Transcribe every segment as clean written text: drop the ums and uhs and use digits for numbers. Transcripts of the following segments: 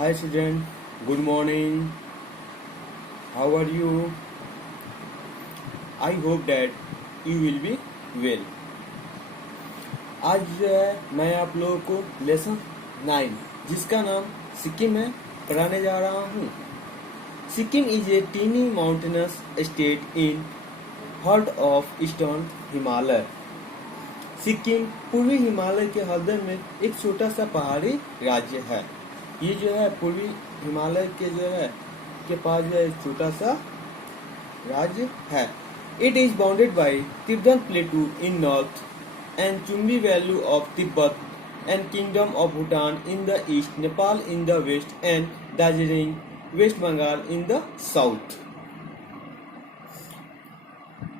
Hi student, good morning. How are you? I hope that you will be well. आज जो है मैं आप लोगों को लेसन 9 जिसका नाम सिक्किम है पढ़ाने जा रहा हूँ। Sikkim is a tiny mountainous state in heart of eastern Himalaya. Sikkim पूर्वी हिमालय के हृदय में एक छोटा सा पहाड़ी राज्य है। ये जो है पूर्वी हिमालय के जो है के पास जो है एक छोटा सा राज्य है। It is bounded by Tibet plateau in north and Chumbi valley of Tibet and kingdom of Bhutan in the east, Nepal in the west and Darjeeling West Bengal in the south.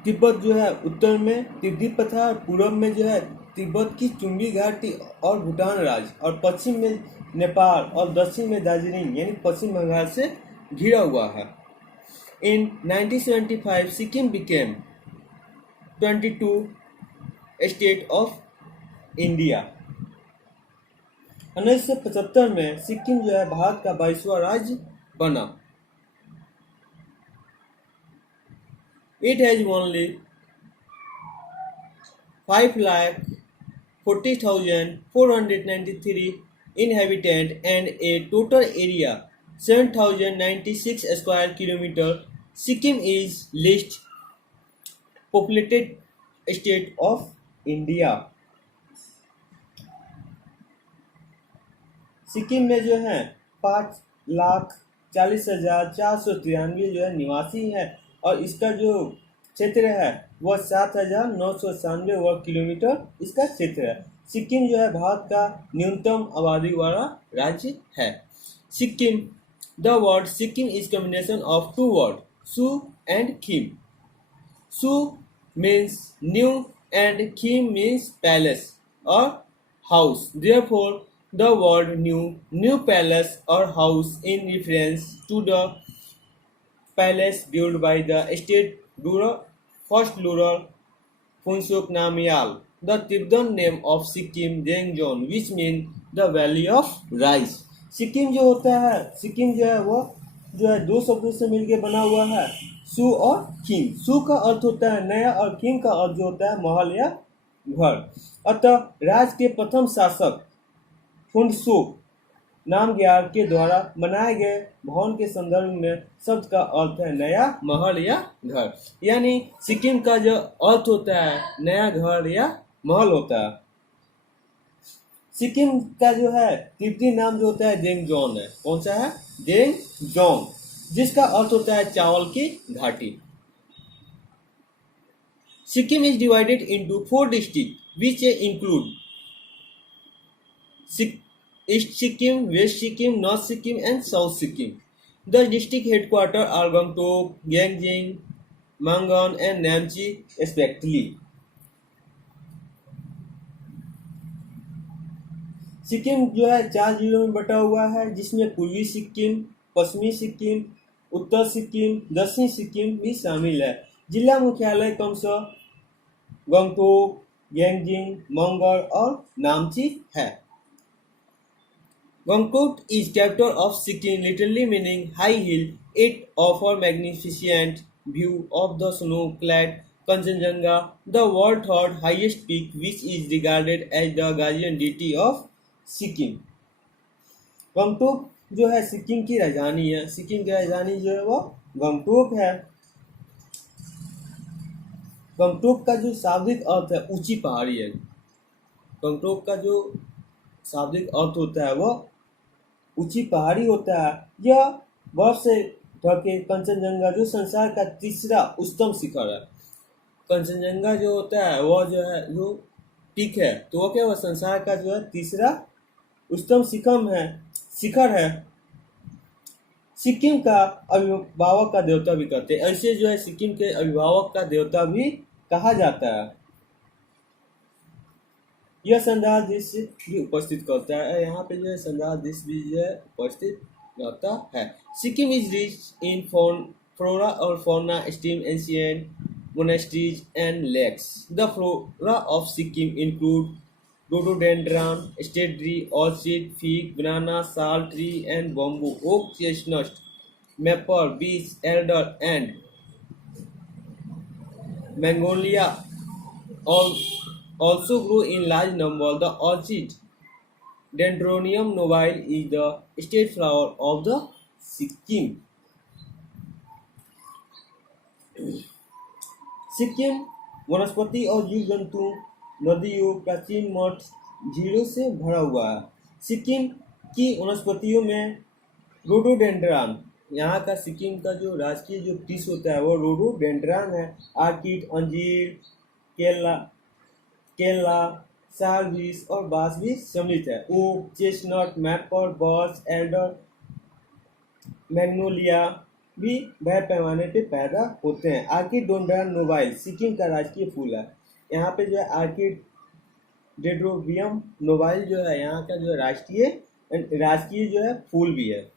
Tibet जो है उत्तर में तिब्बत पठार, पूर्व में जो है तिब्बत की चुम्बी घाटी और भूटान राज्य, और पश्चिम में नेपाल और दक्षिण में दार्जिलिंग यानी पश्चिम बंगाल से घिरा हुआ है। In 1975, Sikkim became 22 state of India. 1975 में सिक्किम जो है भारत का 22वां राज्य बना। It has only 5,40,493 inhabitants and a total area 7,096 square kilometer. Sikkim is least populated state of India. Sikkim में जो है 5,40,493 जो है निवासी है और इसका जो क्षेत्र है वह 7,997 वर्ग किलोमीटर इसका क्षेत्र है। सिक्किम जो है भारत का न्यूनतम आबादी वाला राज्य है। Sikkim, the word Sikkim is combination of two words, Su and Kim. Su means new and Kim means palace or house. Therefore, the word new palace or house in reference to the palace built by the state first ruler Phuntsuk Namgyal. The Tibetan name of Sikkim Dengjon, which means the valley of rice. Sikkim जो होता है, सिक्किम जो है वो जो है दो शब्दों से मिलकर बना हुआ है, सु और किम। सु का अर्थ होता है नया और किम का अर्थ जो होता है महल या घर। अतः राज्य के प्रथम शासक फुनसुक नामग्याल के द्वारा बनाए गए भवन के संदर्भ में शब्द का अर्थ है नया महल या घर। यानी सिक्किम का जो अर्थ होता है नया घर या महल होता है। सिक्किम का जो है तिब्बती नाम जो होता है देंगजोन है। कौन सा है? देंगजोन, जिसका अर्थ होता है चावल की घाटी। Sikkim is divided into 4 district which include east Sikkim, west Sikkim, north Sikkim and south Sikkim. The district headquarter are Gangtok, Gyalshing, Mangan and Namchi respectively. Sikkim जो है 4 जिलों में बटा हुआ है, जिसमें पूर्वी सिक्किम, पश्चिमी सिक्किम, उत्तर सिक्किम, दक्षिण सिक्किम भी शामिल है। जिला मुख्यालय क्रमशः गंगटोक, ग्यालजिंग, मंगर और नामची है। Gangtok is capital of Sikkim, literally meaning high hill. It offer magnificent view of the snow clad Kanchenjunga, the world third highest peak, which is regarded as the guardian deity of Sikkim. Gangtok जो है सिक्किम की राजधानी है। सिक्किम की राजधानी जो है वो गंगटोक है। गंगटोक का जो शाब्दिक अर्थ है ऊंची पहाड़ी है। गंगटोक का जो शाब्दिक अर्थ होता है वो ऊंची पहाड़ी होता है। यह बर्फ से ढके कंचनजंगा जो संसार का तीसरा उच्चतम शिखर है। कंचनजंगा जो होता है वह जो है जो पीक है तो वह क्या, वह संसार का जो है तीसरा उच्चतम शिखर है। सिक्किम का अभिभावक का देवता भी कहते हैं। ऐसे जो है सिक्किम के अभिभावक का देवता भी कहा जाता है। यह शानदार दृश्य भी उपस्थित करता है। यहाँ पे जो है शानदार दृश्य भी जो है उपस्थित रहता है। Sikkim is rich in flora और fauna, stream, ancient monasteries and lakes. The flora of Sikkim include rhododendron, state tree, orchid, fig, banana, sal tree, and bamboo, oak, chestnut, maple, beech, elder, and magnolia all also grow in large number. The orchid, Dendronium nobile, is the state flower of the Sikkim. Sikkim वनस्पति और जीव जंतु, नदियों, प्राचीन मठ, झीलों से भरा हुआ है। सिक्किम की वनस्पतियों में रोडोडेंड्रान, यहाँ का सिक्किम का जो राजकीय जो वृक्ष होता है वो रोडोडेंड्रान है। आर्किड, अंजीर, केला केला, साल वृक्ष और बांस भी सम्मिलित है। Oak, chestnut, maple, birch, alder, magnolia भी बड़े पैमाने पे पैदा होते हैं। आर्किडोंड्रान नोबाइल सिक्किम का राजकीय फूल है। यहाँ पे जो है आर्किड डेंड्रोबियम नोबाइल जो है यहाँ का जो है राजकीय जो है फूल भी है।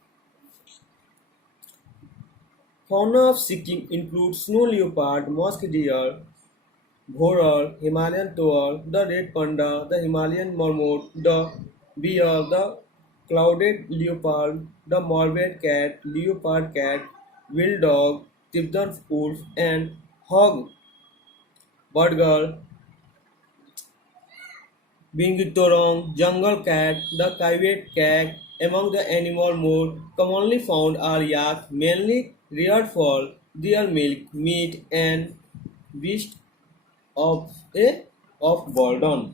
Fauna of Sikkim includes snow leopard, musk deer, bhorer, Himalayan tower, the red panda, the Himalayan marmot, the bear, the clouded leopard, the morbid cat, leopard cat, wild dog, Tibetan wolf, and hog, budger, bingitorong, jungle cat, the civet cat. Among the animals more commonly found are yak, mainly reared for their milk, meat, and beast of burden।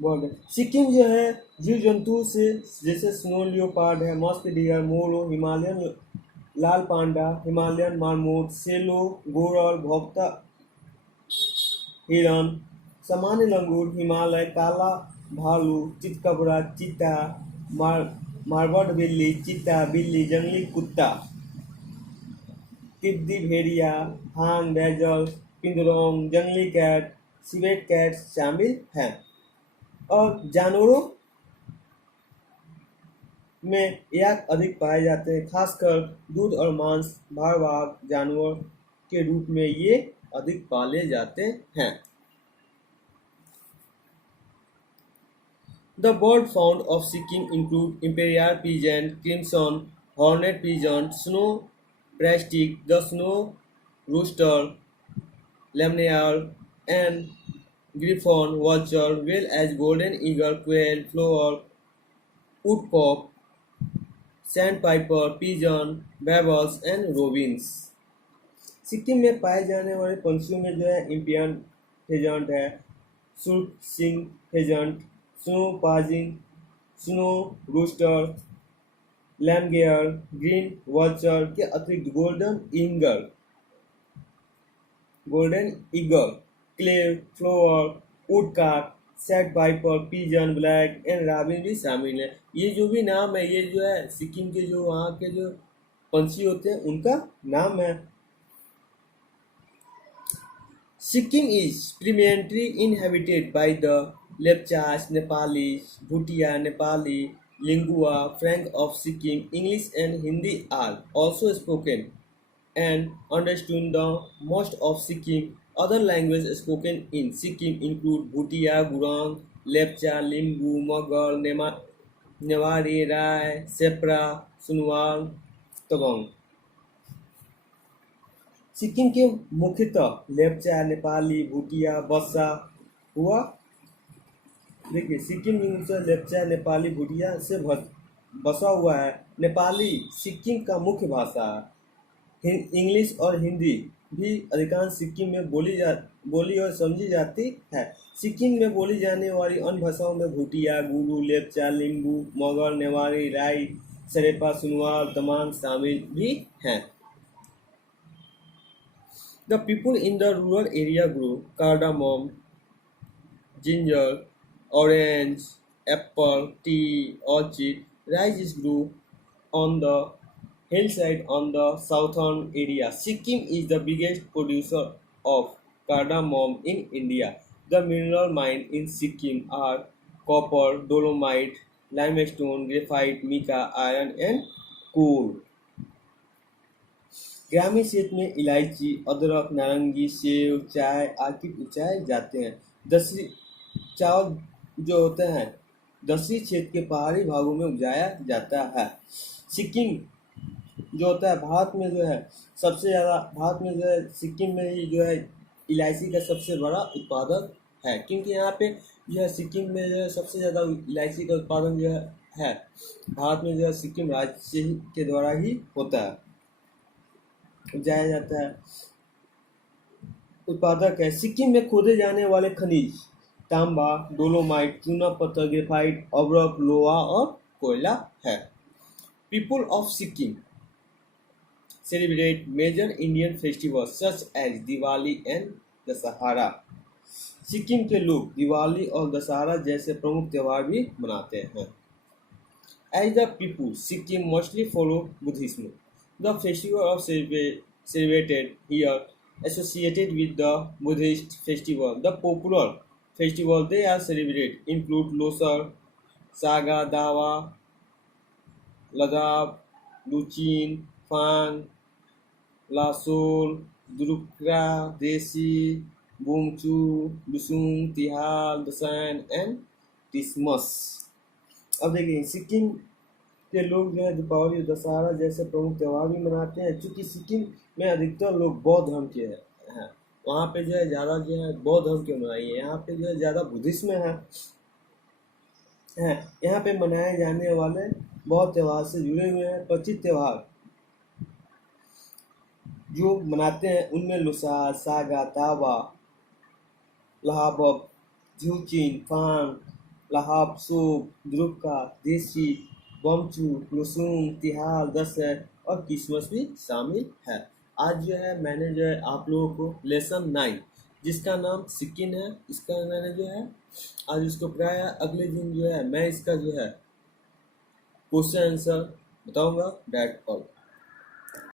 Sikkim जो है जीव जंतु से जैसे snow leopard है, musk deer, मोरो, Himalayan लाल पांडा, Himalayan marmot, सेलो, गोरल, भोक्ता हिरन, सामान्य लंगूर, हिमालय काला भालू, चितकबरा, चीता, मार्बल बिल्ली, चीता बिल्ली, जंगली कुत्ता, तिब्बती भेड़िया, हांग, बैजल, पिंदरोंग, जंगली कैट, सिवेट कैट शामिल हैं। और जानवरों में याक अधिक पाए जाते हैं, खासकर दूध और मांस भारवाहक जानवर के रूप में ये अधिक पाले जाते हैं। The bird found of Sikkim include imperial pigeon, crimson horned pigeon, snow breastic, the snow rooster, lemnial, and griffon, vulture, well as golden eagle, quail, plover, woodcock, sandpiper, pigeon, babbles, and robins। Sikkim में पाए जाने वाले पंछियों में जो है इंपियन pheasant है, सुर्ख सिंह फेजंट, स्नो पाजिंग, snow rooster, lammergeier, green vulture के अतिरिक्त गोल्डन ईगल, क्लेव, plover, woodcock, sandpiper, pigeon, black and robin भी शामिल है। ये जो भी नाम है ये जो है सिक्किम के जो वहाँ के जो पंछी होते हैं उनका नाम है। Sikkim is primarily inhabited by the Lepchas, Nepalis, Bhutia, Nepali, lingua franca of Sikkim. English and Hindi are also spoken and understood the most of Sikkim. Other languages spoken in Sikkim include Bhutia, Gurung, Lepcha, Limbu, Mughal, Newari, Rai, Sepra, Sunwal, Togong। Sikkim के मुख्यतः लेप्चा, नेपाली, भूटिया, बसा हुआ। देखिए सिक्किम लेप्चा, नेपाली, भूटिया से बसा हुआ है। नेपाली सिक्किम का मुख्य भाषा है। इंग्लिश और हिंदी भी अधिकांश सिक्किम में बोली और समझी जाती है। सिक्किम में बोली जाने वाली अन्य भाषाओं में भूटिया, गुरु, लेप्चा, लिंबू, मगर, नेवारी, राई, सरेपा, सुनवाल, तमांग शामिल भी हैं। The people in the rural area grow cardamom, ginger, orange, apple, tea, orchid. Rice is grown on the hillside on the southern area. Sikkim is the biggest producer of cardamom in India. The mineral mines in Sikkim are copper, dolomite, limestone, graphite, mica, iron, and coal। ग्रामीण क्षेत्र में इलायची, अदरक, नारंगी, सेब, चाय आदि उगाए जाते हैं। दक्षिणी चावल जो होते हैं दक्षिणी क्षेत्र के पहाड़ी भागों में उपजाया जाता है। सिक्किम जो होता है भारत में जो है सबसे ज़्यादा, भारत में जो है सिक्किम में ही जो है इलायची का सबसे बड़ा उत्पादक है, क्योंकि यहाँ पे जो है सिक्किम में जो है सबसे ज़्यादा इलायची का उत्पादन जो है भारत में जो है सिक्किम राज्य से ही के द्वारा ही होता है, उपजाया जाता है। उत्पादक है सिक्किम में खोदे जाने वाले खनिज तांबा, डोलोमाइट, चूना पत्थर, ग्रेफाइट, अब्रक, लोहा और कोयला है। People of Sikkim celebrate major Indian festivals such as Diwali and Dussehra. Sikkim के लोग दिवाली और दशहरा जैसे प्रमुख त्यौहार भी मनाते हैं। As the people, Sikkim mostly follow Buddhism. The festival of celebrated here associated with the Buddhist festival. The popular festival they are celebrated include Losar, Saga Dawa, Ladab, Luchin, Fan, Lasol, Drukra, Desi, Bumchu, Lusung, Tihal, Dasan and Christmas। अब देखिए सिक्किम के लोग जो है दीपावली और दशहरा जैसे प्रमुख त्यौहार भी मनाते हैं। चूँकि सिक्किम में अधिकतर लोग बौद्ध धर्म के हैं, वहाँ पे जो है ज़्यादा जो है बौद्ध धर्म के मनाई है, यहाँ पे जो है ज़्यादा बुद्धिज्म है। यहाँ पे मनाए जाने वाले बहुत त्यौहार से जुड़े हुए हैं। प्रचलित त्यौहार जो मनाते हैं उनमें लुसार, सागा, तावा, लहाबब, झूचिन, फान, लहाब, सोब, द्रुक्का, देसी, बमचू, लुसुंग, तिहाल, दशहर और क्रिसमस भी शामिल है। आज जो है मैंने जो है आप लोगों को लेसन 9 जिसका नाम सिक्किम है, इसका मैंने जो है आज इसको पढ़ाया। अगले दिन जो है मैं इसका जो है क्वेश्चन आंसर बताऊंगा। That all.